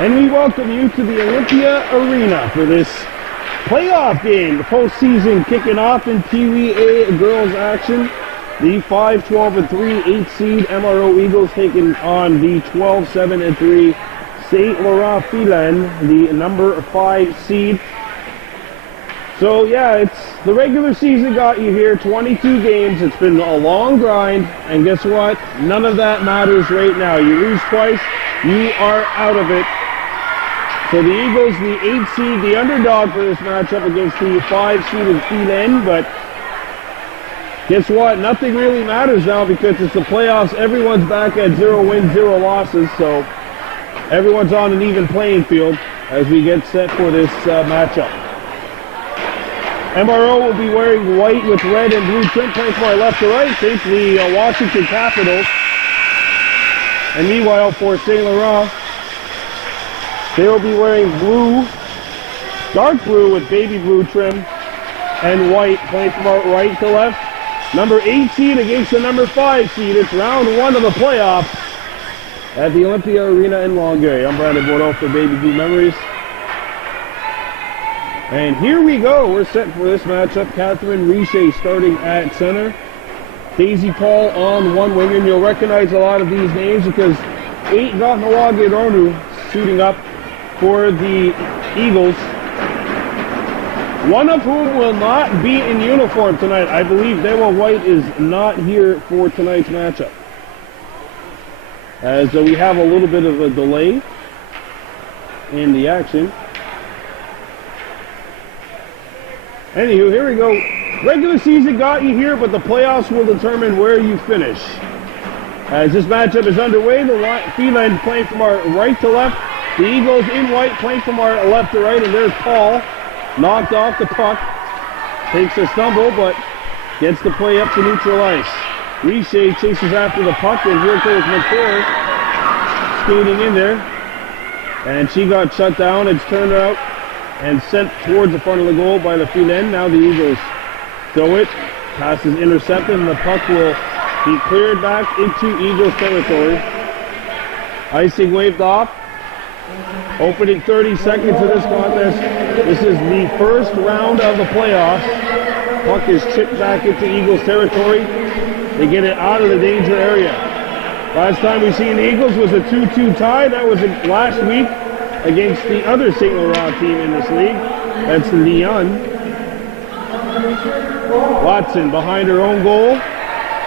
And we welcome you to the Olympia Arena for this playoff game. The postseason kicking off in PeeWee A girls action. The 5, 12, and 3 8 seed MRO Eagles taking on the 12, 7, and 3 St-Laurent Felines, the number 5 seed. So yeah, it's the regular season got you here, 22 games. It's been a long grind, and guess what? None of that matters right now. You lose twice, you are out of it. So the Eagles, the 8 seed, the underdog for this matchup against the 5 seeded Felines, but guess what? Nothing really matters now because it's the playoffs. Everyone's back at 0 wins, 0 losses, so everyone's on an even playing field as we get set for this matchup. MRO will be wearing white with red and blue trim, playing from our left to right, take the Washington Capitals. And meanwhile for Saint-Laurent, they will be wearing blue, dark blue with baby blue trim, and white, playing from our right to left. Number 8 seed against the number 5 seed. It's round 1 of the playoffs at the Olympia Arena in Longueuil. I'm Brandon Bordeaux for Baby Blue Memories. And here we go. We're set for this matchup. Catherine Richer starting at center. Daisy Paul on one wing, and you'll recognize a lot of these names because 8 Gothnawagironu suiting up for the Eagles. One of whom will not be in uniform tonight. I believe Dewa White is not here for tonight's matchup, as we have a little bit of a delay in the action. Anywho, here we go. Regular season got you here, but the playoffs will determine where you finish. As this matchup is underway, the Felines playing from our right to left. The Eagles in white playing from our left to right, and there's Paul. Knocked off the puck. Takes a stumble, but gets the play up to neutral ice. Richer chases after the puck, and here goes McCord skating in there. And she got shut down. It's turned out and sent towards the front of the goal by the Felines. Now the Eagles throw it. Pass is intercepted, and the puck will be cleared back into Eagles territory. Icing waved off. Opening 30 seconds of this contest. This is the first round of the playoffs. Puck is chipped back into Eagles territory. They get it out of the danger area. Last time we seen the Eagles was a 2-2 tie. That was last week against the other Saint-Laurent team in this league. That's Lyon. Watson behind her own goal.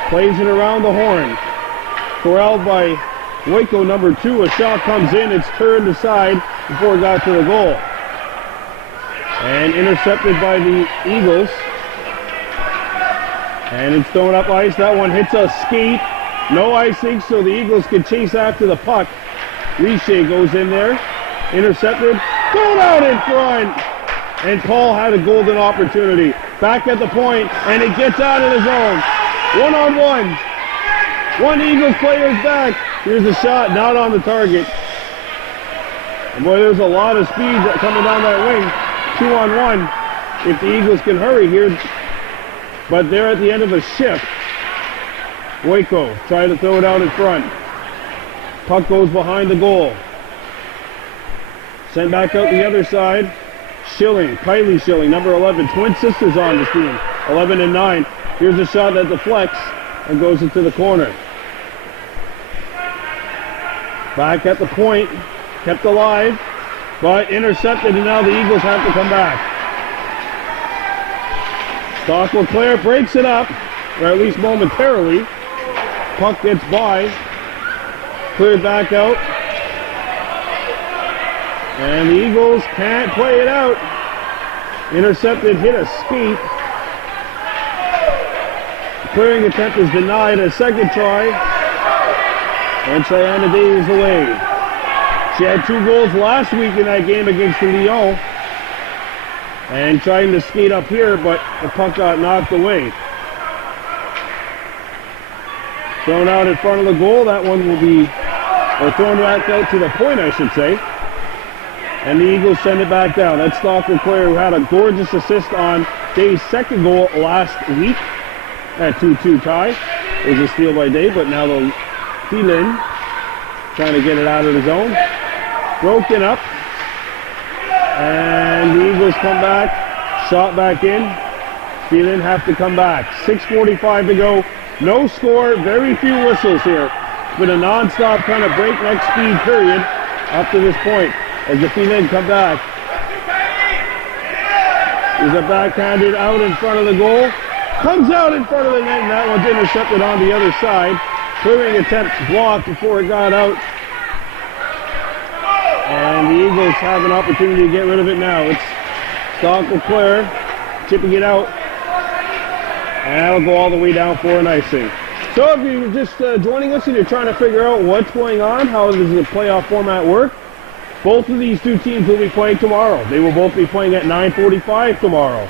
Plays it around the horn. Corralled by Waco number 2. A shot comes in. It's turned aside before it got to the goal. And intercepted by the Eagles. And it's thrown up ice. That one hits a skate. No icing, so the Eagles can chase after the puck. Richer goes in there. Intercepted. Thrown out in front. And Paul had a golden opportunity. Back at the point, and it gets out of the zone. 1-on-1. One Eagles player is back. Here's a shot, not on the target. And boy, there's a lot of speed coming down that wing. 2-on-1. If the Eagles can hurry here. But they're at the end of a shift. Waco trying to throw it out in front. Puck goes behind the goal. Sent back out the other side. Schilling, Kylie Schilling, number 11. Twin sisters on this team. 11 and 9. Here's a shot that deflects and goes into the corner. Back at the point. Kept alive, but intercepted, and now the Eagles have to come back. Stock LeClaire breaks it up, or at least momentarily. Puck gets by. Cleared back out. And the Eagles can't play it out. Intercepted, hit a skate. Clearing attempt is denied. A second try. And Cheyenne Davis away. She had 2 goals last week in that game against the Lyon. And trying to skate up here, but the puck got knocked away. Thrown out in front of the goal. That one will be, or thrown back out to the point, I should say. And the Eagles send it back down. That's Stock LeClaire, who had a gorgeous assist on Day's second goal last week. At 2-2 tie. It was a steal by Day, but now the Felines trying to get it out of the zone. broken up. And the Eagles come back, shot back in. Felines have to come back. 6:45 to go. No score, very few whistles here. It's been a non-stop kind of breakneck speed period up to this point as the Felines come back. There's a backhanded out in front of the goal. Comes out in front of the net, and that one's intercepted on the other side. Clearing attempt blocked before it got out. And the Eagles have an opportunity to get rid of it now. It's Stock Leclerc chipping it out. And that'll go all the way down for an icing. So if you're just joining us and you're trying to figure out what's going on, how does the playoff format work, both of these two teams will be playing tomorrow. They will both be playing at 9:45 tomorrow.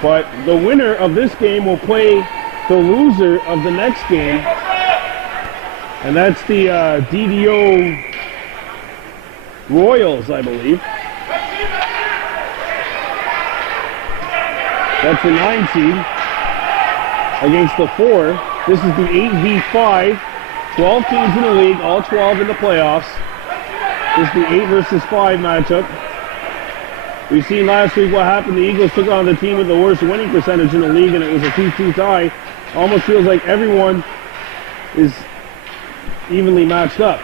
But the winner of this game will play the loser of the next game. And that's the DDO Royals, I believe. That's the 9 seed against the 4. This is the 8v5. 12 teams in the league, all 12 in the playoffs. This is the 8 versus 5 matchup. We've seen last week what happened. The Eagles took on the team with the worst winning percentage in the league, and it was a 2-2 tie. Almost feels like everyone is evenly matched up.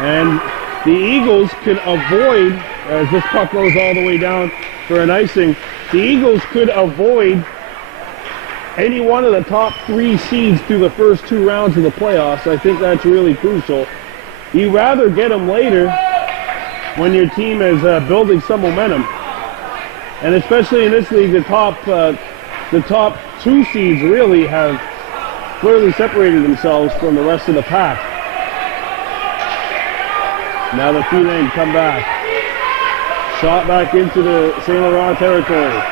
And the Eagles could avoid, as this puck goes all the way down for an icing, the Eagles could avoid any one of the top 3 seeds through the first 2 rounds of the playoffs. I think that's really crucial. You'd rather get them later when your team is building some momentum. And especially in this league, the top 2 seeds really have clearly separated themselves from the rest of the pack. Now the Felines come back. Shot back into the Saint-Laurent territory.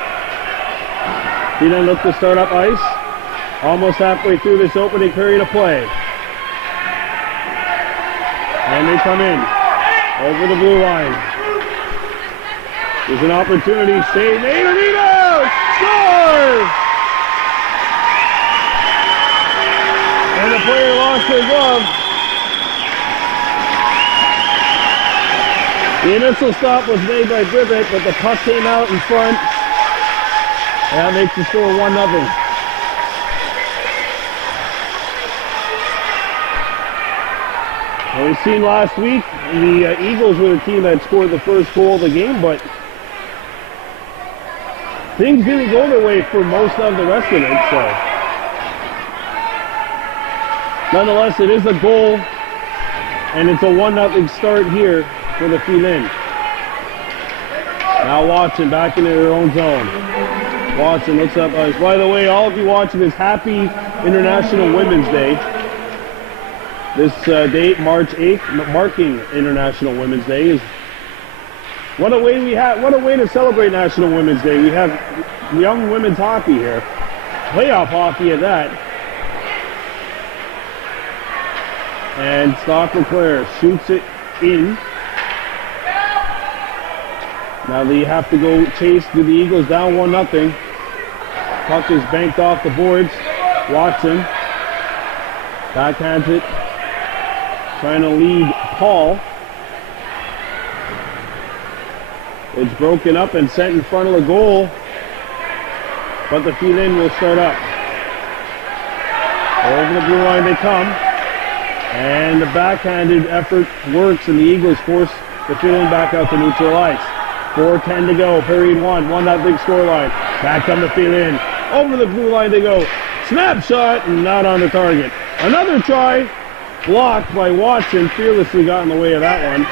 Felines look to start up ice. Almost halfway through this opening period of play. And they come in over the blue line. There's an opportunity. Save made. Arena! Score! And the player lost their glove. The initial stop was made by Gribbett, but the puck came out in front. That makes the score 1-0. Well, we've seen last week, the Eagles were the team that scored the first goal of the game, but things didn't go their way for most of the rest of it, so. Nonetheless, it is a goal, and it's a 1-0 start here for the Felines. Now Watson back into their own zone. Watson looks up ice. By the way, all of you watching this, happy International Women's Day. This date, March 8th, marking International Women's Day, is what a way to celebrate National Women's Day. We have young women's hockey here, playoff hockey at that. And Stock Leclerc shoots it in. Now they have to go chase the Eagles down 1-0. Puck is banked off the boards. Watson backhands it, trying to lead Paul. It's broken up and sent in front of the goal, but the Felines will start up. Over the blue line they come, and the backhanded effort works, and the Eagles force the Felines back out to neutral ice. 4:10 to go, period 1, 1-0 scoreline. Back come the Felines. Over the blue line they go. Snapshot, and not on the target. Another try, blocked by Watson. Fearlessly got in the way of that one.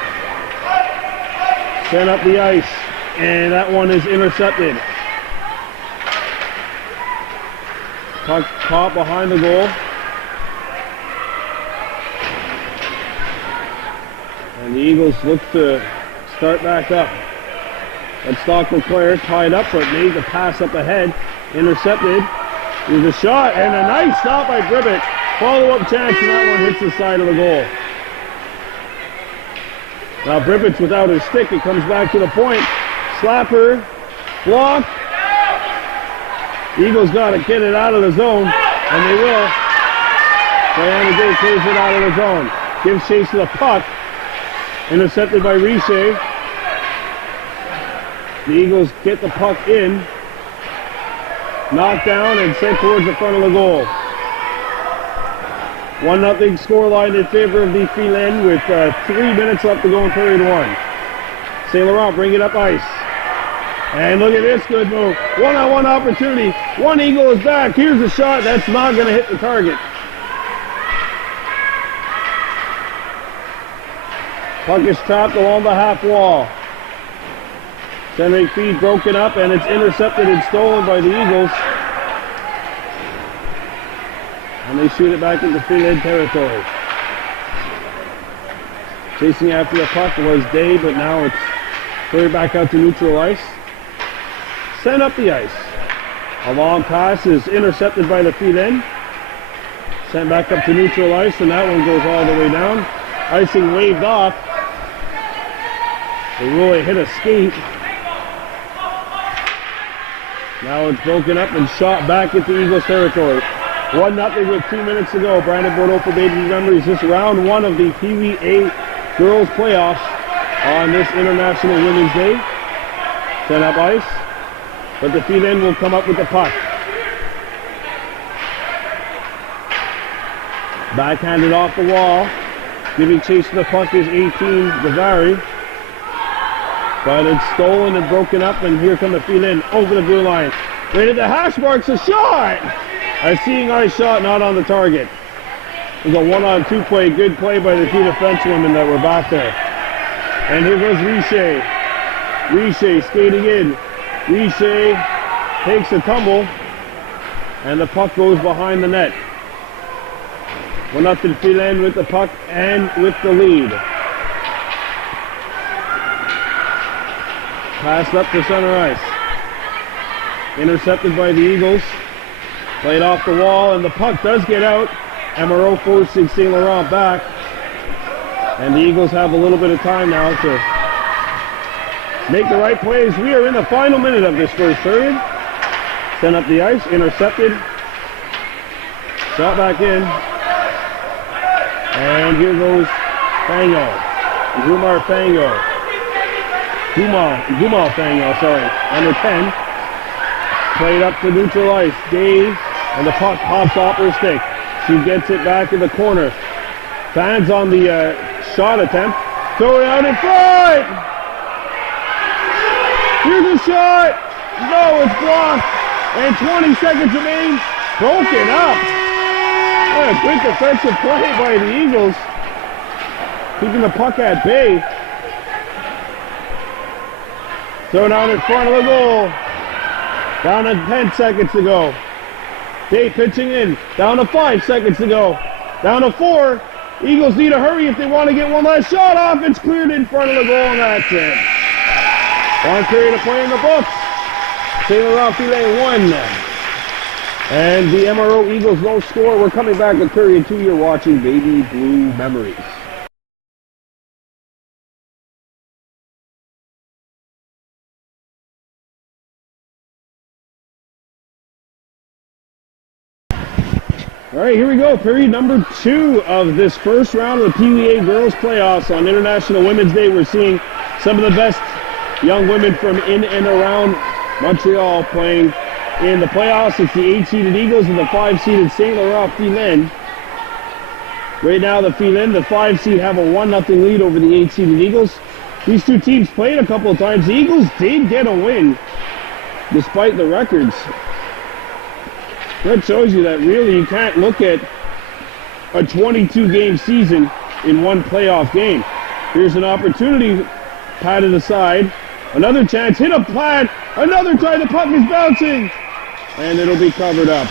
Sent up the ice, and that one is intercepted. Puck caught behind the goal. And the Eagles look to start back up. And Stock Leclerc tied up, but made the pass up ahead. Intercepted. There's a shot, and a nice stop by Gribbett. Follow-up chance, and that one hits the side of the goal. Now Bribbett's without his stick. It comes back to the point. Slapper. Block. Eagles got to get it out of the zone, and they will. Diana Day clears it out of the zone. gives chase to the puck. Intercepted by Riche. The Eagles get the puck in. Knocked down and sent towards the front of the goal. 1-0 scoreline in favor of the Felines with 3 minutes left to go in period 1. Saint-Laurent bring it up ice. And look at this good move. One-on-one opportunity. One Eagle is back. Here's a shot. That's not going to hit the target. Puck is trapped along the half wall. Centering feed broken up, and it's intercepted and stolen by the Eagles. And they shoot it back into Felines territory. Chasing after the puck was Day, but now it's cleared back out to neutral ice. Sent up the ice. A long pass is intercepted by the Felines. Sent back up to neutral ice, and that one goes all the way down. Icing waved off. They really hit a skate. Now it's broken up and shot back into Eagles territory. 1-0 with 2 minutes to go. Brandon Bordeaux for Baby Memories. This round 1 of the PeeWee A Girls Playoffs on this International Women's Day. Sent up ice, but the Felines will come up with the puck. Backhanded off the wall. Giving chase to the puck is 18, Gavari. But it's stolen and broken up, and here come the Felines over the blue line. Right at the hash marks, a shot! A seeing eye shot, not on the target. It was a 1-on-2 play, good play by the two defensewomen that were back there. And here goes Riche. Riche skating in. Riche takes a tumble, and the puck goes behind the net. 1-0 Felines with the puck and with the lead. Passed up to center ice. Intercepted by the Eagles. Played off the wall, and the puck does get out. MRO forcing St-Laurent back. And the Eagles have a little bit of time now to make the right plays. We are in the final minute of this first period. Sent up the ice, intercepted. Shot back in. And here goes Fango. Gumar Fango. Gumal Fango, sorry. Number 10. Played up to neutral ice. Dave, and the puck hops off her stick. She gets it back in the corner. Fans on the shot attempt. Throw it out in front! Here's a shot! No, it's blocked! And 20 seconds remain. Broken up! What a quick defensive play by the Eagles. Keeping the puck at bay. Thrown out in front of the goal. Down to 10 seconds to go. Day pitching in. Down to 5 seconds to go. Down to 4. Eagles need to hurry if they want to get one last shot off. It's cleared in front of the goal, and that's it. One period of play in the books. Saint-Laurent Felines 1. And the MRO Eagles no score. We're coming back with period 2. You're watching Baby Blue Memories. All right, here we go. Period number 2 of this first round of the PeeWee A Girls Playoffs on International Women's Day. We're seeing some of the best young women from in and around Montreal playing in the playoffs. It's the 8-seeded Eagles and the 5-seeded Saint-Laurent Felines. Right now, the Felines, the 5-seed, have a 1-0 lead over the 8-seeded Eagles. These two teams played a couple of times. The Eagles did get a win, despite the records. That shows you that really you can't look at a 22-game season in one playoff game. Here's an opportunity, patted aside. Another chance, hit a plant. Another try, the puck is bouncing. And it'll be covered up.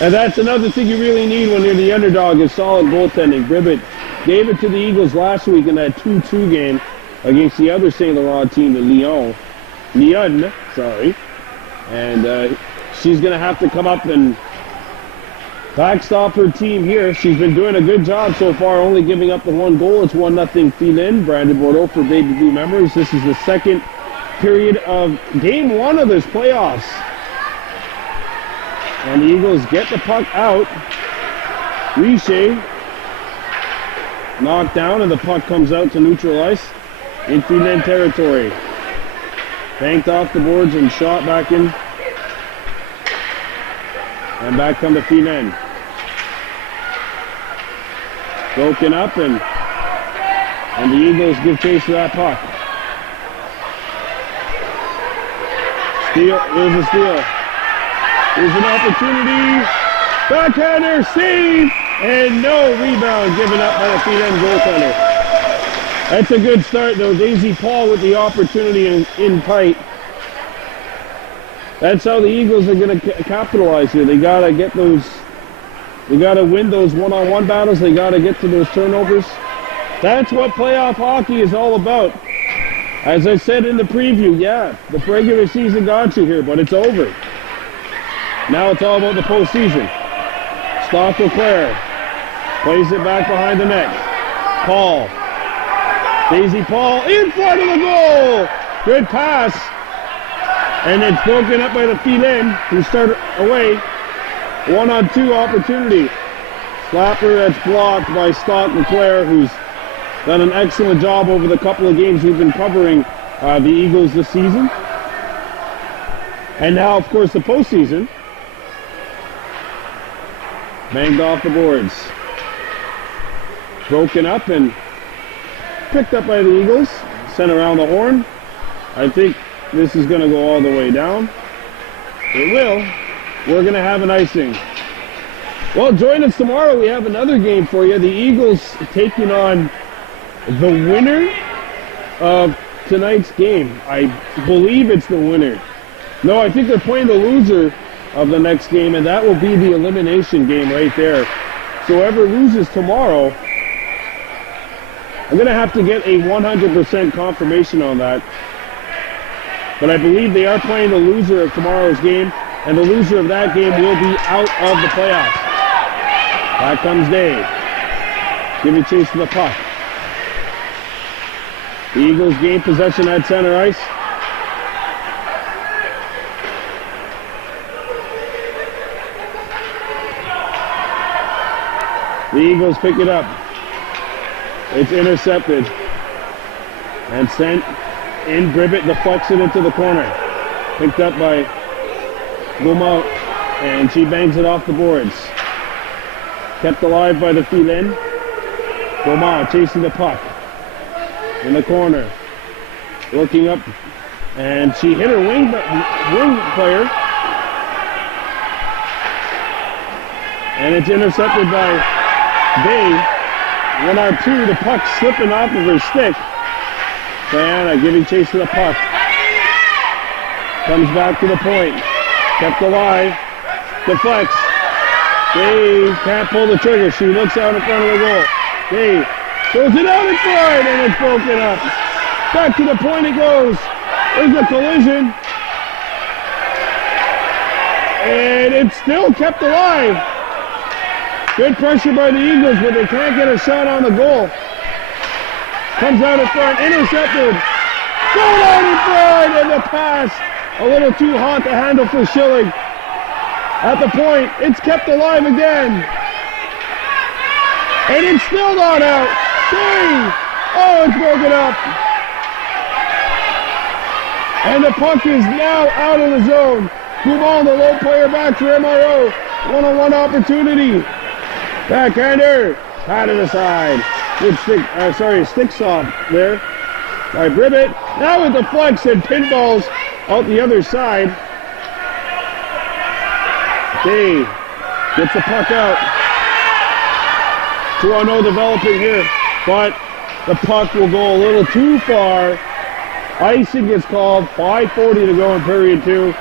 And that's another thing you really need when you're the underdog is solid goaltending. Bribbett gave it to the Eagles last week in that 2-2 game against the other Saint-Laurent team, the Lyon, sorry. And she's going to have to come up and backstop her team here. She's been doing a good job so far, only giving up the one goal. It's 1-0 Felines. Brandon Bordeaux for Baby Blue Memories. This is the second period of game 1 of this playoffs. And the Eagles get the puck out. Riche knocked down, and the puck comes out to neutral ice in Feminin territory. Banked off the boards and shot back in. And back come the Feminin. Broken up, and the Eagles give chase to that puck. Steal, here's a steal. Here's an opportunity. Backhander, save, and no rebound given up by the Feminin goaltender. That's a good start though. Daisy Paul with the opportunity in tight. That's how the Eagles are going to capitalize here. They got to get those, they got to win those one-on-one battles. They got to get to those turnovers. That's what playoff hockey is all about. As I said in the preview, yeah, the regular season got you here, but it's over. Now it's all about the postseason. Stock Leclerc plays it back behind the net. Paul. Daisy Paul in front of the goal. Good pass. And it's broken up by the Felines, who start away. 1-on-2 opportunity. Slapper that's blocked by Stock Leclerc, who's done an excellent job over the couple of games we've been covering the Eagles this season. And now, of course, the postseason. Banged off the boards. Broken up and picked up by the Eagles. Sent around the horn. I think this is going to go all the way down. It will. We're going to have an icing. Well, join us tomorrow. We have another game for you. The Eagles taking on the winner of tonight's game. I believe it's the winner. No, I think they're playing the loser of the next game, and that will be the elimination game right there. So whoever loses tomorrow, I'm going to have to get a 100% confirmation on that. But I believe they are playing the loser of tomorrow's game, and the loser of that game will be out of the playoffs. Back comes Dave. Giving chase to the puck. The Eagles gain possession at center ice. The Eagles pick it up. It's intercepted and sent in. Bribbett deflects it into the corner. Picked up by Gaumont, and she bangs it off the boards. Kept alive by the Felines. Gaumont chasing the puck in the corner. Looking up, and she hit her wing player. And it's intercepted by Bay. 1-on-2, the puck slipping off of her stick. Diana giving chase to the puck. Comes back to the point. Kept alive. Deflects. Dave can't pull the trigger. She looks out in front of the goal. Dave throws it out in front, and it's broken up. Back to the point it goes. There's a collision. And it's still kept alive. Good pressure by the Eagles, but they can't get a shot on the goal. Comes out in front, intercepted. Goal out in front, and the pass a little too hot to handle for Schilling. At the point, it's kept alive again. And it's still not out. Oh, it's broken up. And the puck is now out of the zone. Gaumont, the low player, back for MRO. 1-on-1 opportunity. Backhander, patted aside. Good stick soft there by Bribbett. Now with the flex and pinballs out the other side. Dave gets the puck out. 2-on-0 developing here, but the puck will go a little too far. Icing is called. 5:40 to go in period 2.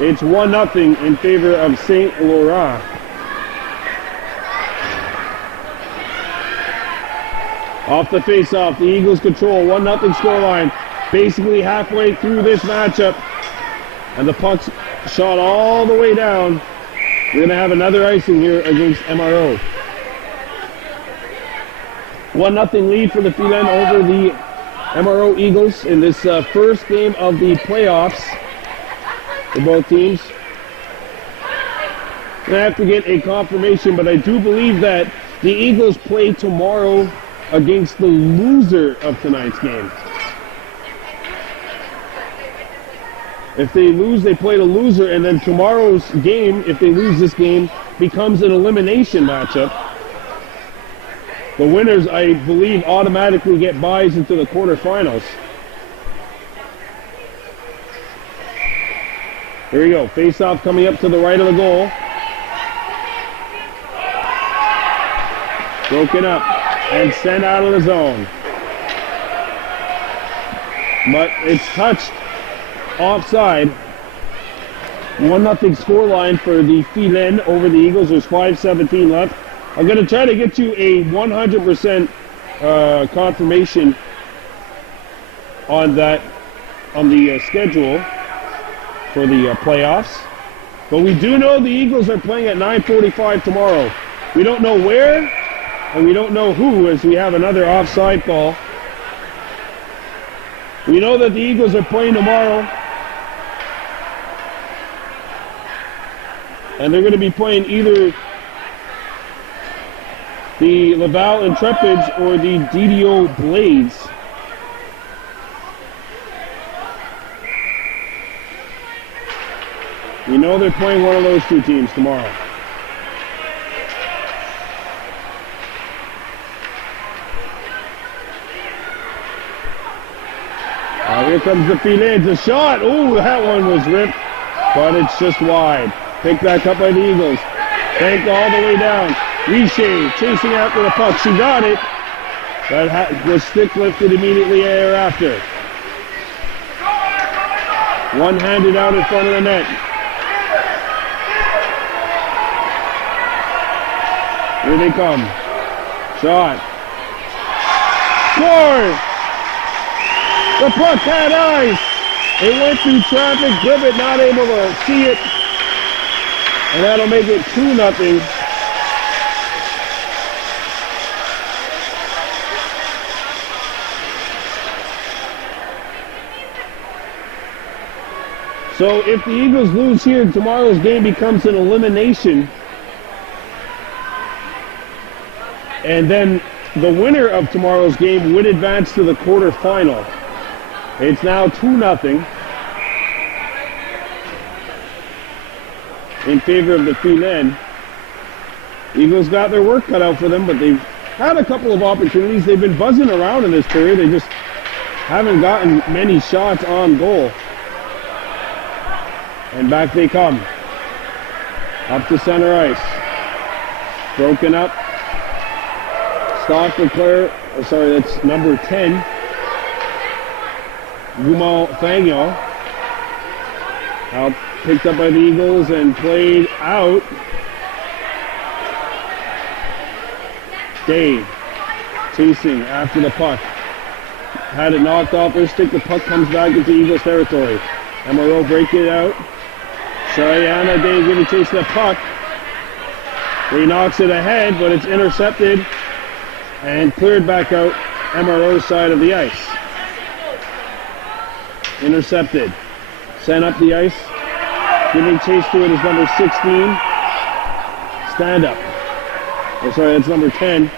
It's 1-0 in favor of Saint-Laurent. Off the face-off, the Eagles control 1-0 scoreline. Basically halfway through this matchup. And the puck's shot all the way down. We're going to have another icing here against MRO. 1-0 lead for the Felines over the MRO Eagles in this first game of the playoffs for both teams. I have to get a confirmation, but I do believe that the Eagles play tomorrow against the loser of tonight's game. If they lose, they play the loser, and then tomorrow's game, if they lose this game, becomes an elimination matchup. The winners, I believe, automatically get buys into the quarterfinals. Here we go. Face-off coming up to the right of the goal. Broken up and sent out of the zone. But it's touched offside. 1-0 scoreline for the Felines over the Eagles. There's 5:17 left. I'm going to try to get you a 100% confirmation on that, on the schedule for the playoffs. But we do know the Eagles are playing at 9:45 tomorrow. We don't know where, and we don't know who, as we have another offside call. We know that the Eagles are playing tomorrow, and they're going to be playing either the Laval Intrepids or the DDO Blades. We know they're playing one of those two teams tomorrow. Here comes the Felines, a shot. Ooh, that one was ripped, but it's just wide. Picked back up by the Eagles. Banked all the way down. Richer chasing after the puck. She got it. That was stick lifted immediately thereafter. One-handed out in front of the net. Here they come. Shot. Score! The puck had eyes. It went through traffic. Gribbett not able to see it. And that'll make it 2-0. So if the Eagles lose here, tomorrow's game becomes an elimination. And then the winner of tomorrow's game would advance to the quarterfinal. It's now 2-0 in favor of the Felines. Eagles got their work cut out for them, but they've had a couple of opportunities. They've been buzzing around in this period. They just haven't gotten many shots on goal. And back they come. Up to center ice. Broken up. Stock Leclerc. Oh, sorry, that's number 10. Fagnon. Out, picked up by the Eagles and played out. Dave chasing after the puck. Had it knocked off their stick. The puck comes back into Eagles territory. MRO break it out. Cheyenne Dave giving chase the puck. He knocks it ahead, but it's intercepted and cleared back out MRO's side of the ice. Intercepted. Sent up the ice. Giving chase to it is number 16. Stand up. Oh, sorry, that's number 10.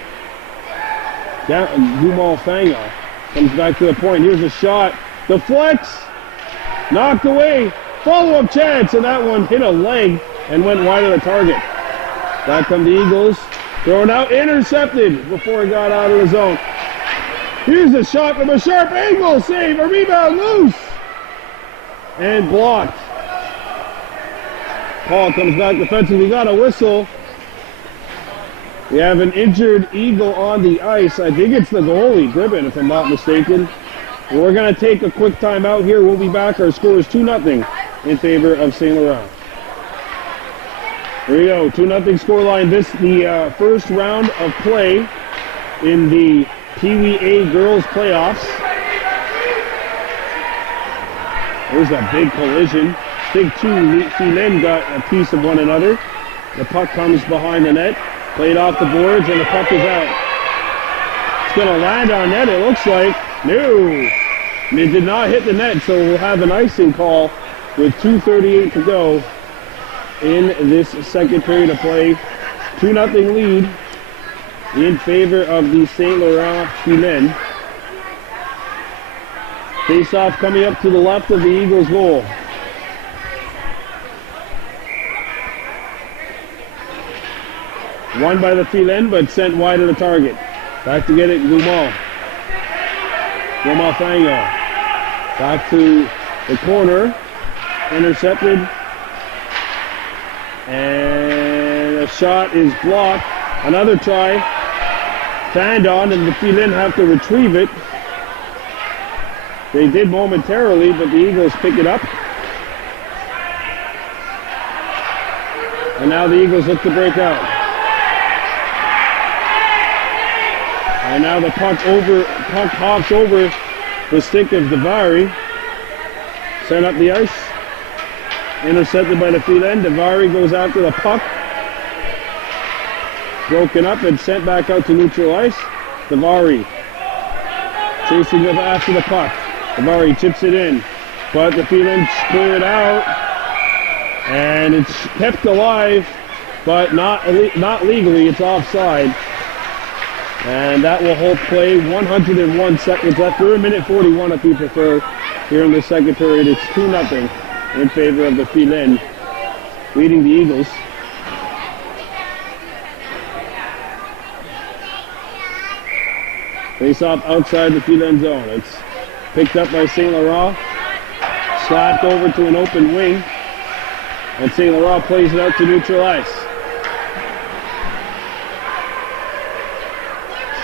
Gumal Fanga comes back to the point. Here's a shot. Deflects. Knocked away. Follow-up chance, and that one hit a leg and went wide of the target. Back come the Eagles. Thrown out. Intercepted before it got out of the zone. Here's a shot from a sharp angle. Save. A rebound loose. And blocked. Paul comes back defensively. We got a whistle. We have an injured Eagle on the ice. I think it's the goalie, Gribbett, if I'm not mistaken. We're going to take a quick timeout here. We'll be back. Our score is 2-0 in favor of Saint-Laurent. Here we go. 2-0 scoreline. This the first round of play in the PeeWee A girls playoffs. There's a big collision. Big two Felines got a piece of one another. The puck comes behind the net. Played off the boards, and the puck is out. It's going to land on net, it looks like. No. It did not hit the net, so we'll have an icing call with 2:38 to go in this second period of play. 2-0 lead in favor of the Saint-Laurent Feminin. Face-off coming up to the left of the Eagles' goal. Won by the Felines, but sent wide of the target. Back to get it, Gumon. Fango. Back to the corner. Intercepted. And a shot is blocked. Another try. Fanned on, and the Felines have to retrieve it. They did momentarily, but the Eagles pick it up. And now the Eagles look to break out. And now the puck hops over the stick of Davari. Sent up the ice. Intercepted by the Felines. Davari goes after the puck. Broken up and sent back out to neutral ice. Davari chasing up after the puck. Davari chips it in, but the Felines clear it out. And it's kept alive, but not legally. It's offside. And that will hold play. 101 seconds left. We're a minute 41 if you prefer. Here in the second period, it's 2-0 in favor of the Felines, leading the Eagles. Face off outside the Felines zone. It's picked up by Saint-Laurent. Slapped over to an open wing. And Saint-Laurent plays it out to neutral ice.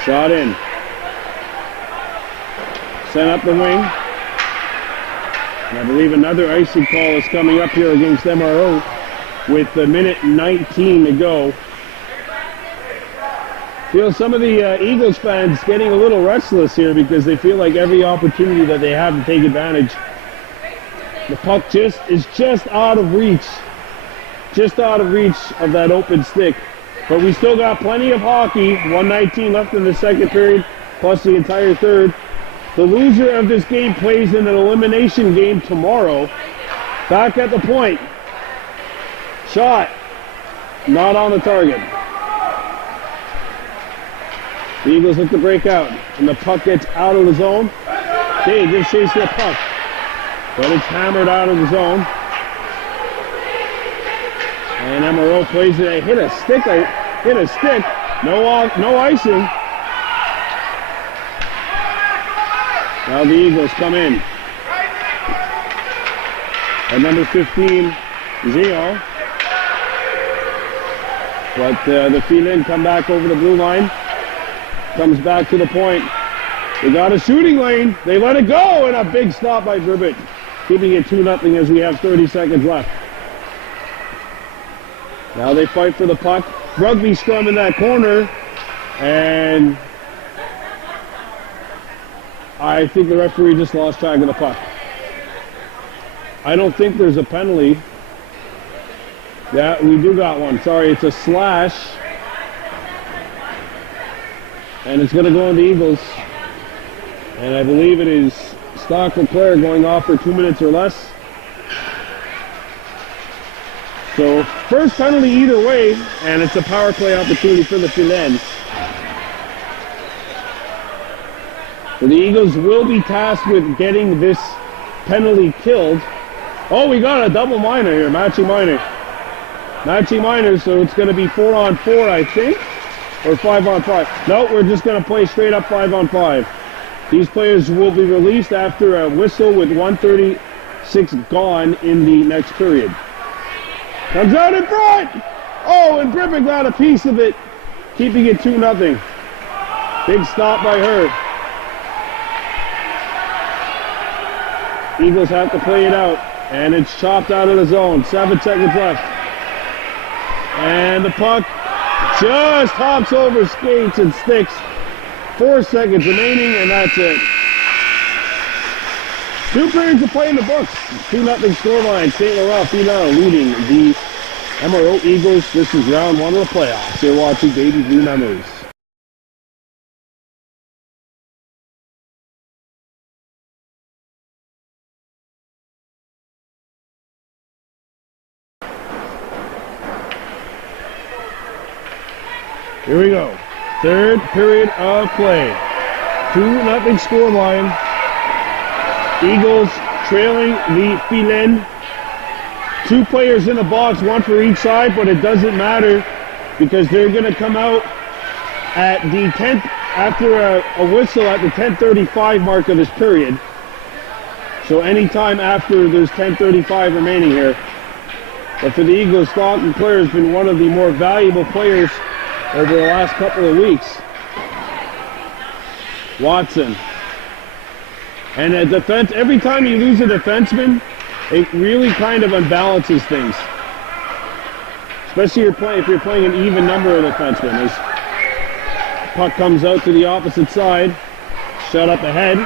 Shot in. Sent up the wing. And I believe another icing call is coming up here against MRO with a minute 19 to go. Feel some of the Eagles fans getting a little restless here because they feel like every opportunity that they have to take advantage. The puck is just out of reach. Just out of reach of that open stick. But we still got plenty of hockey. 1:19 left in the second period, plus the entire third. The loser of this game plays in an elimination game tomorrow. Back at the point. Shot. Not on the target. The Eagles look to break out. And the puck gets out of the zone. Okay, just chasing the puck. But it's hammered out of the zone. And MRO plays it. Hit a stick. No icing. Now the Eagles come in. At number 15, Zio. But the Felines come back over the blue line. Comes back to the point. They got a shooting lane. They let it go, and a big stop by Dribbit. Keeping it 2-0 as we have 30 seconds left. Now they fight for the puck. Rugby scrum in that corner. And I think the referee just lost track of the puck. I don't think there's a penalty. Yeah, we do got one. Sorry, it's a slash. And it's going to go on the Eagles. And I believe it is Stock Leclerc going off for 2 minutes or less. So, first penalty either way, and it's a power play opportunity for the Felines. So the Eagles will be tasked with getting this penalty killed. Oh, we got a double minor here, matching minor. Matching minor, so it's going to be 4-on-4, I think, or 5-on-5. No, we're just going to play straight up 5-on-5. These players will be released after a whistle with 1:36 gone in the next period. Comes out in front! Oh, and Griffin got a piece of it, keeping it 2-0. Big stop by her. Eagles have to play it out, and it's chopped out of the zone. 7 seconds left. And the puck just hops over skates and sticks. 4 seconds remaining, and that's it. 2 periods of play in the books. 2-0 scoreline. Saint-Laurent Feminin leading the MRO Eagles. This is round 1 of the playoffs. You're watching Baby Blue Numbers. Here we go. Third period of play. 2-0 score line. Eagles trailing the Felines. 2 players in the box, 1 for each side, but it doesn't matter because they're going to come out at the 10th, after a whistle at the 10:35 mark of this period. So anytime after there's 10:35 remaining here. But for the Eagles, Stockton Claire has been one of the more valuable players over the last couple of weeks. Watson. And at defense, every time you lose a defenseman, it really kind of unbalances things. Especially if you're playing an even number of defensemen. As puck comes out to the opposite side, shut up ahead.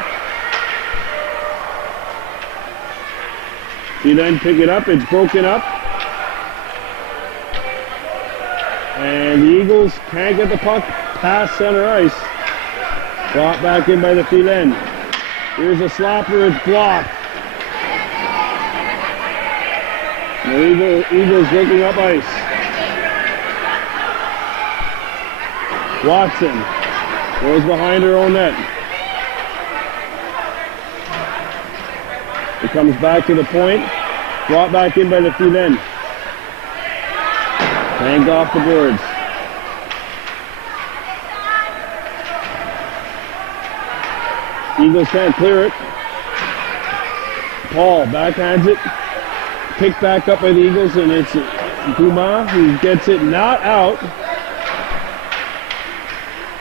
You then pick it up, it's broken up. And the Eagles can't get the puck past center ice. Brought back in by the Felines. Here's a slapper, it's blocked. The Eagles looking up ice. Watson goes behind her own net. It comes back to the point. Brought back in by the Felines. Banged off the boards. Eagles can't clear it. Paul backhands it. Picked back up by the Eagles, and it's Dumas who gets it not out.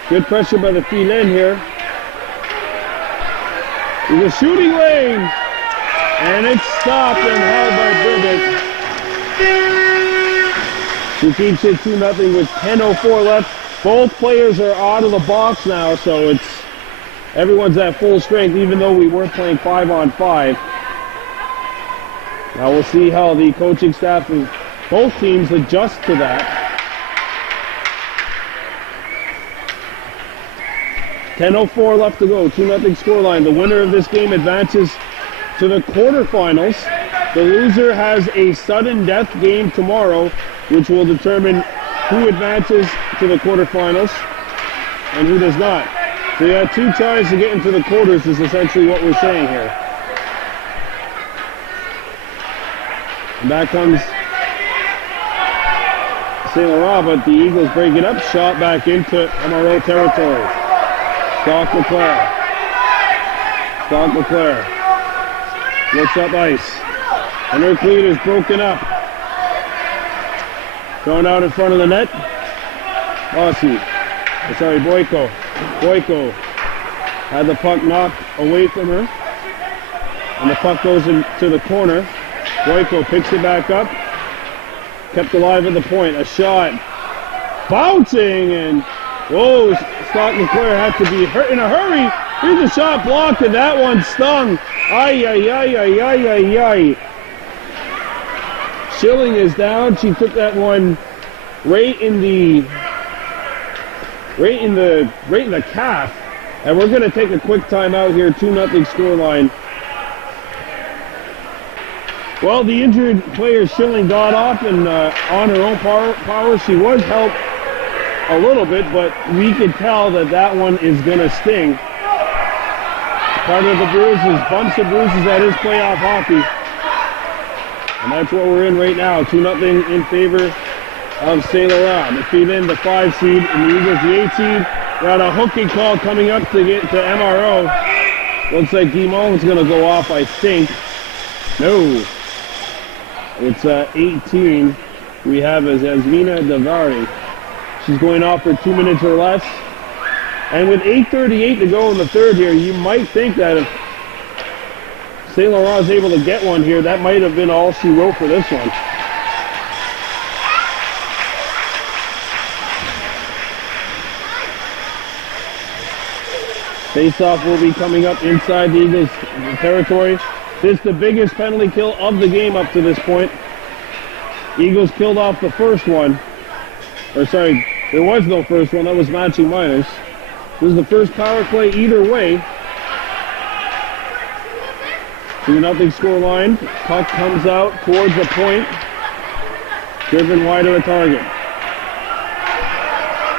Good pressure by the Felines here. There's a shooting lane, and it's stopped and held by Bibbett. She keeps it 2-0 with 10:04 left. Both players are out of the box now, so everyone's at full strength, even though we were playing 5-on-5. Now we'll see how the coaching staff of both teams adjust to that. 10:04 left to go, 2-0 scoreline. The winner of this game advances to the quarterfinals. The loser has a sudden death game tomorrow, which will determine who advances to the quarterfinals and who does not. So you have 2 tries to get into the quarters is essentially what we're saying here. And back comes Saint-Laurent, but the Eagles break it up. Shot back into MRO territory. Stock Leclerc. Looks up ice. And her cleat is broken up. Thrown out in front of the net. Boyko. Boyko had the puck knocked away from her. And the puck goes into the corner. Boyko picks it back up. Kept alive at the point. A shot. Bouncing and whoa, Stock Leclerc had to be hurt in a hurry. Here's a shot blocked and that one stung. Schilling is down. She took that one right in the calf. And we're going to take a quick timeout here. 2-0 scoreline. Well, the injured player Schilling got off and on her own power. She was helped a little bit, but we could tell that one is going to sting. Part of the bruises, bumps and bruises, that is playoff hockey. And that's what we're in right now. 2-0 in favor of Saint-Laurent. The Feminin, the 5 seed, and the Eagles, the 8 seed. Got a hooking call coming up to get to MRO. Looks like Guimond's going to go off, I think. No. It's 18. We have as Yasmina Davari. She's going off for 2 minutes or less. And with 8:38 to go in the third here, you might think that if Saint-Laurent is able to get one here, that might have been all she wrote for this one. Face-off will be coming up inside the Eagles' territory. This is the biggest penalty kill of the game up to this point. Eagles killed off the first one. Or sorry, there was no first one. That was matching minors. This is the first power play either way. 2-0 score line. Puck comes out towards the point. Driven wide of the target.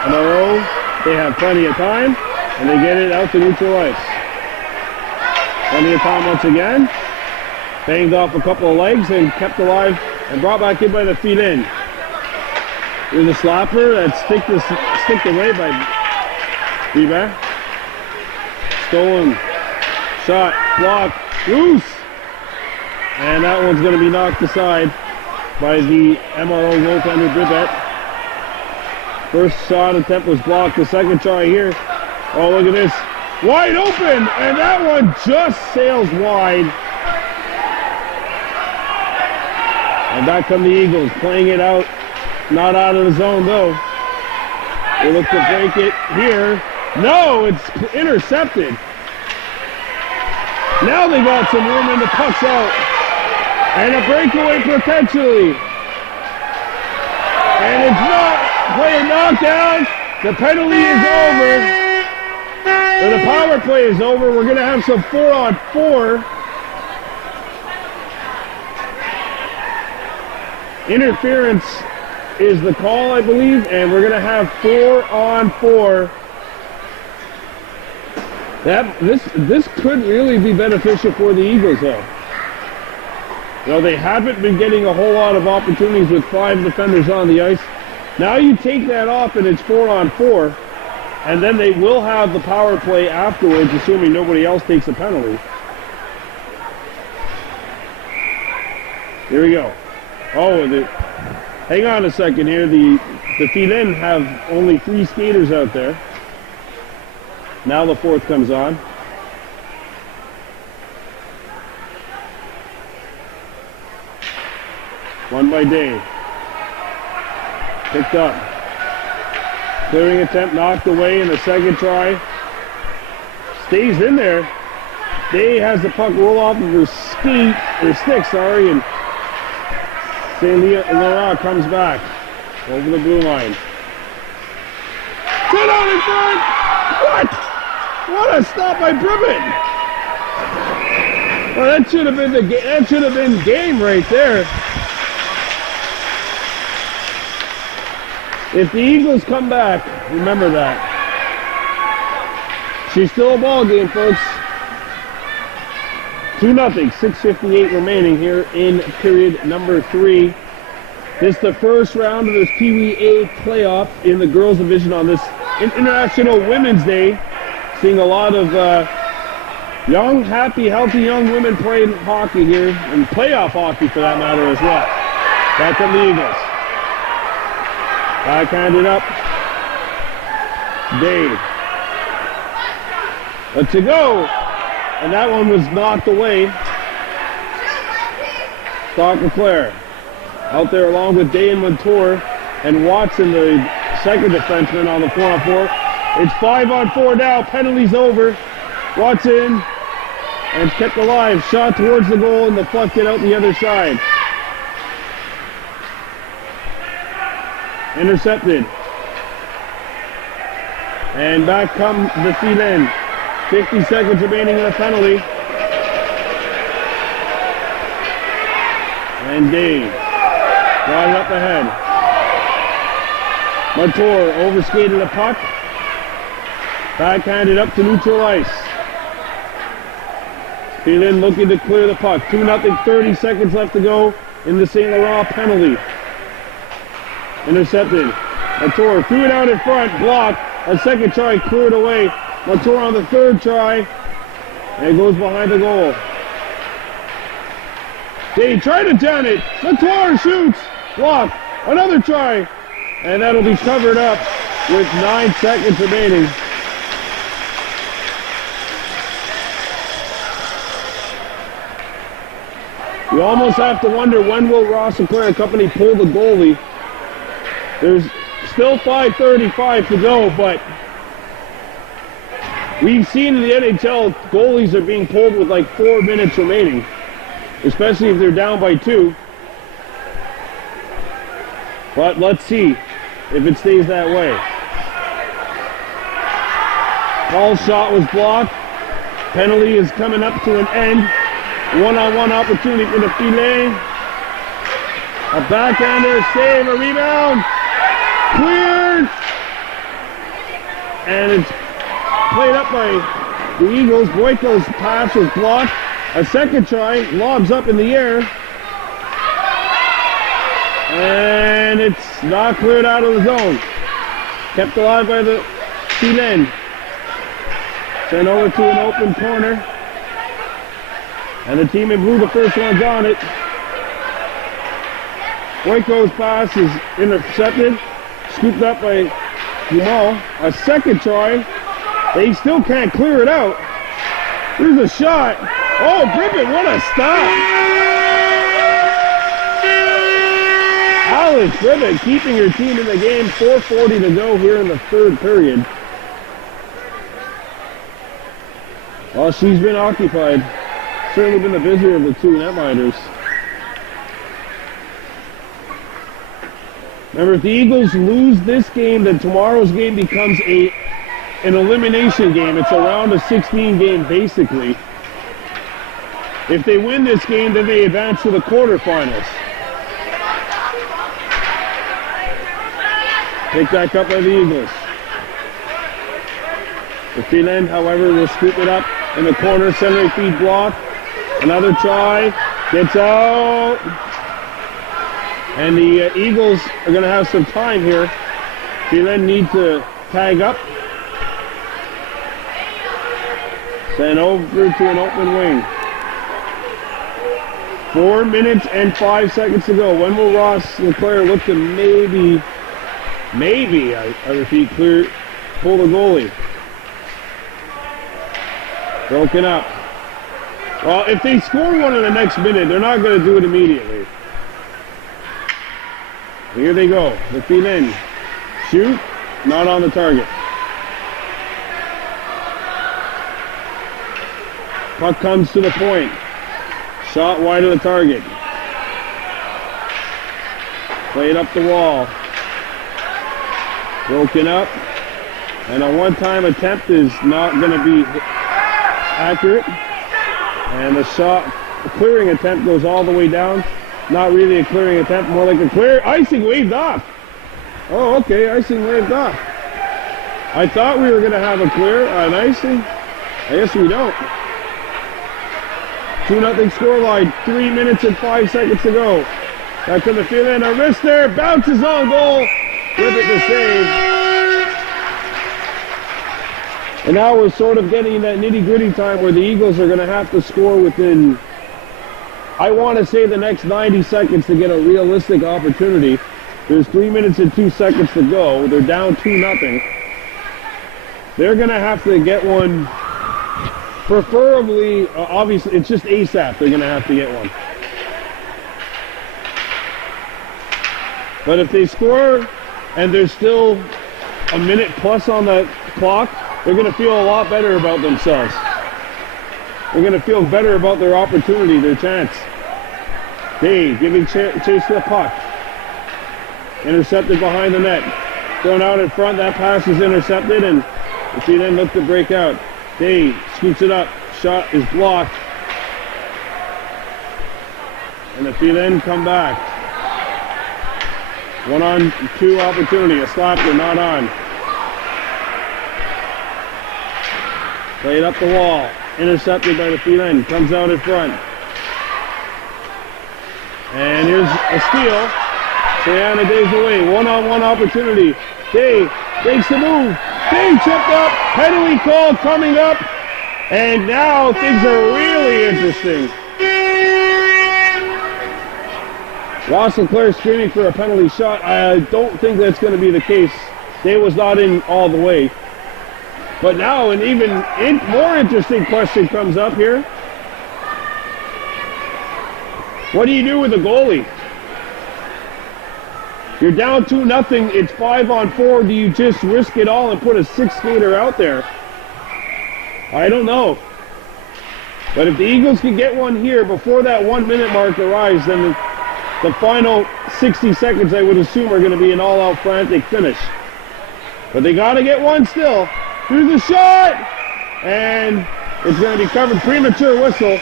MRO, they have plenty of time, and they get it out to neutral ice. Plenty of time once again. Banged off a couple of legs and kept alive and brought back in by the Felines. Here's a slapper that's sticked away by PeeWee. Stolen, shot, block, loose. And that one's going to be knocked aside by the MRO goaltender Bribet. First shot attempt was blocked. The second try here. Oh, look at this. Wide open, and that one just sails wide. And back come the Eagles, playing it out. Not out of the zone, though. They look to break it here. No, it's intercepted. Now they got some room and the puck's out. And a breakaway potentially. And it's not. Play a knockdown. The penalty is over. So the power play is over. We're going to have some 4-on-4. Interference is the call, I believe, and we're going to have 4-on-4. This could really be beneficial for the Eagles, though. You know, they haven't been getting a whole lot of opportunities with 5 defenders on the ice. Now you take that off and it's 4-on-4, and then they will have the power play afterwards, assuming nobody else takes a penalty. Here we go. Oh, hang on a second here. The Felines have only 3 skaters out there. Now the 4th comes on. One by Dave. Picked up. Clearing attempt knocked away in the second try. Stays in there. Day has the puck roll off of her stick, and Saint-Laurent comes back over the blue line. Sit out in front! What? What a stop by Privet! Well, that should have been game right there. If the Eagles come back, remember that. She's still a ball game, folks. 2-0, 6:58 remaining here in period number 3. This is the first round of this PeeWee A playoff in the girls division on this International Women's Day. Seeing a lot of young, happy, healthy young women playing hockey here, and playoff hockey for that matter as well. Back come the Eagles. Backhanded up. Dave. Let's go. And that one was knocked away. Stock Leclerc out there along with Day and Montour and Watson, the second defenseman on the 4-on-4. It's 5-on-4 now. Penalty's over. Watson and kept alive. Shot towards the goal and the puck get out the other side. Intercepted. And back come the Felines. 50 seconds remaining in the penalty. And Dave got it up ahead. Montour overskated a puck. Backhanded up to neutral ice. Felines looking to clear the puck. 2-0, 30 seconds left to go in the Saint-Laurent penalty. Intercepted. Montour threw it out in front, blocked. A second try cleared away. Montour on the third try, and it goes behind the goal. They tried to down it. Montour shoots, blocked. Another try, and that'll be covered up with 9 seconds remaining. You almost have to wonder, when will Ross Leclerc and company pull the goalie? There's still 5:35 to go, but we've seen in the NHL goalies are being pulled with like 4 minutes remaining, especially if they're down by 2. But let's see if it stays that way. Paul's shot was blocked. Penalty is coming up to an end. One-on-one opportunity for the Felines. A backhander, save, a rebound. Cleared. and it's played up by the Eagles. Boyko's pass was blocked. A second try, lobs up in the air. And it's not cleared out of the zone. Kept alive by the Felines. Sent over to an open corner. And the team in blue, the first one's on it. Boyko's pass is intercepted. Scooped up by Jamal. A second try. They still can't clear it out. Here's a shot. Oh, Griffin, what a stop. Alex Griffin keeping her team in the game. 4:40 to go here in the third period. Well, she's been occupied. Certainly been the busier of the two netminders. Remember, if the Eagles lose this game, then tomorrow's game becomes an elimination game. It's a round of 16 game, basically. If they win this game, then they advance to the quarterfinals. Picked back up by the Eagles. The Felines, however, will scoop it up in the corner. Center feed block. Another try. Gets out. And the Eagles are going to have some time here. Felines need to tag up. Send over to an open wing. 4 minutes and 5 seconds to go. When will Ross Leclerc look to maybe, I repeat, pull the goalie? Broken up. Well, if they score one in the next minute, they're not going to do it immediately. Here they go. The Felines shoot, not on the target. Puck comes to the point. Shot wide of the target. Played up the wall. Broken up. And a one-time attempt is not going to be accurate. And the shot, the clearing attempt goes all the way down. Not really a clearing attempt, more like a clear. Icing waved off. Oh, okay, icing waved off. I thought we were going to have a clear on icing. I guess we don't. 2-0 scoreline, 3 minutes and 5 seconds to go. Back to the Felines, a wrist there, bounces on goal. With it to save. And now we're sort of getting that nitty-gritty time where the Eagles are going to have to score within, I want to say, the next 90 seconds to get a realistic opportunity. There's 3 minutes and 2 seconds to go. They're down 2-0. They're going to have to get one, preferably, obviously, it's just ASAP. They're going to have to get one. But if they score and there's still a minute plus on the clock, they're going to feel a lot better about themselves. They're going to feel better about their opportunity, their chance. Dave giving chase to the puck. Intercepted behind the net. Thrown out in front. That pass is intercepted, and she then looked to break out. Dave scoots it up. Shot is blocked. And the Felines come back. 1-on-2 opportunity. A slapper not on. Played up the wall. Intercepted by the Felines. Comes out in front. And here's a steal. Brianna Day's away. 1-on-1 opportunity. Day makes the move. Day chipped up. Penalty call coming up. And now things are really interesting. Ross Leclerc screaming for a penalty shot. I don't think that's going to be the case. Day was not in all the way. But now an even more interesting question comes up here. What do you do with the goalie? You're down 2-0. It's 5-on-4. Do you just risk it all and put a sixth skater out there? I don't know. But if the Eagles can get one here before that 1 minute mark arrives, then the final 60 seconds, I would assume, are going to be an all-out frantic finish. But they got to get one still. Here's the shot! And it's going to be covered. Premature whistle.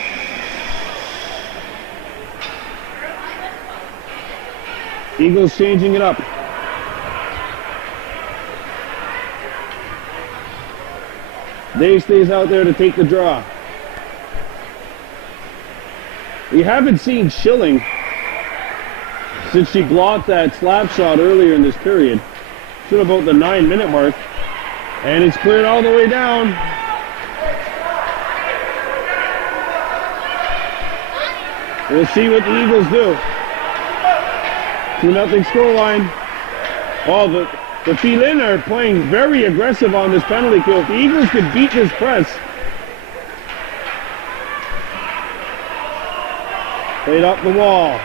Eagles changing it up. Dave stays out there to take the draw. We haven't seen Schilling since she blocked that slap shot earlier in this period. To about the 9-minute mark. And it's cleared all the way down. We'll see what the Eagles do. 2-0 scoreline. Oh, the Felines are playing very aggressive on this penalty kill. If the Eagles could beat this press. Played up the wall.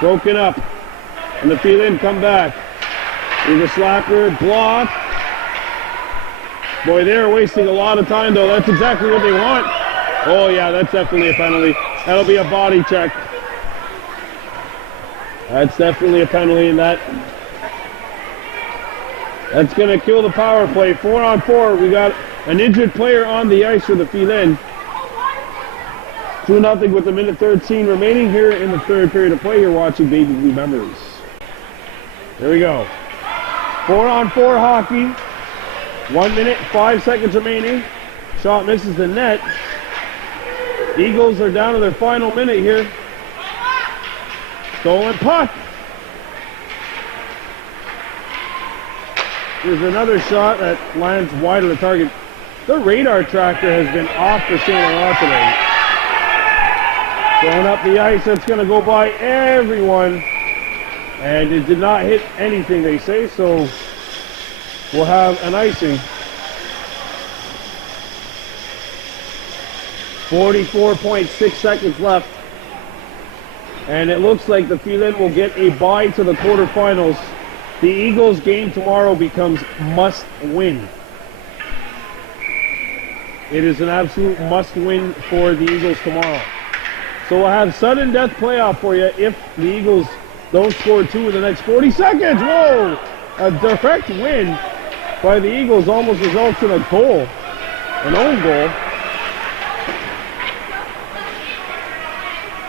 Broken up. And the Felines come back. Here's a slapper. Block. Boy, they're wasting a lot of time, though. That's exactly what they want. Oh, yeah, that's definitely a penalty. That'll be a body check. That's definitely a penalty in that. That's going to kill the power play. 4-on-4. We got an injured player on the ice for the Felines. 2-0 with a minute 13 remaining here in the third period of play. You're watching Baby Blue Memories. There we go. 4-on-4 hockey. 1 minute, 5 seconds remaining. Shot misses the net. Eagles are down to their final minute here. Stolen puck. Here's another shot that lands wide of the target. The radar tractor has been off for Saint-Laurent today. Throwing up the ice, that's going to go by everyone. And it did not hit anything, they say, so we'll have an icing. 44.6 seconds left. And it looks like the Felines will get a bye to the quarterfinals. The Eagles game tomorrow becomes must win. It is an absolute must win for the Eagles tomorrow. So we'll have sudden death playoff for you if the Eagles don't score 2 in the next 40 seconds. Whoa! A direct win by the Eagles almost results in a goal. An own goal.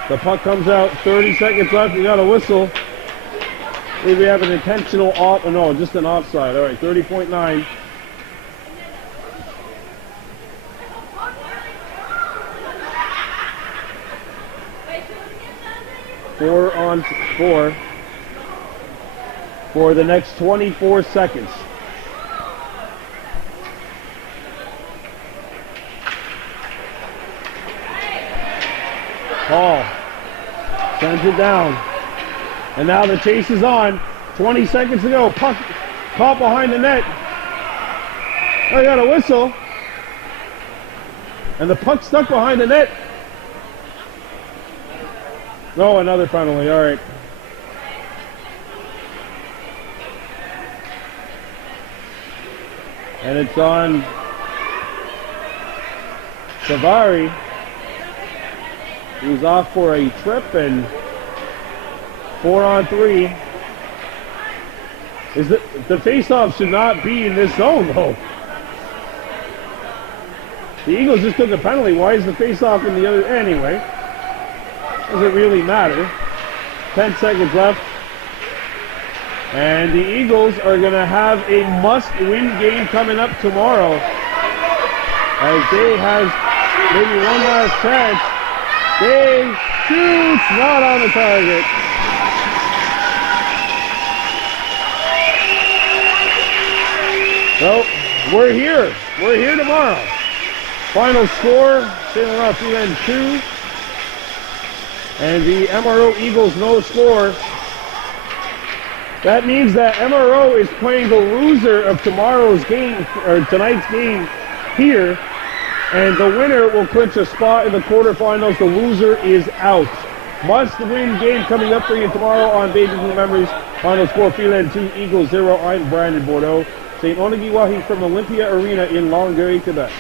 The puck comes out, 30 seconds left, we got a whistle. Maybe we have an intentional off, no, just an offside. All right, 30.9. Four on four for the next 24 seconds. Paul sends it down. And now the chase is on. 20 seconds to go. Puck caught behind the net. I got a whistle. And the puck stuck behind the net. No, another penalty. All right. And it's on Savari. He was off for a trip, and 4-on-3. Is the face-off should not be in this zone, though. The Eagles just took a penalty. Why is the face-off in the other? Anyway, doesn't really matter. 10 seconds left. And the Eagles are going to have a must-win game coming up tomorrow, as they have maybe one last chance. They shoot, not on the target. So, we're here. We're here tomorrow. Final score, Saint-Laurent Feminin 2. And the MRO Eagles no score. That means that MRO is playing the loser of tomorrow's game, or tonight's game here. And the winner will clinch a spot in the quarterfinals. The loser is out. Must-win game coming up for you tomorrow on Baby Blue Memories. Final score, Felines 2, Eagles 0. I'm Brandon Bordeaux. St. Onegi from Olympia Arena in Longueuil, Quebec.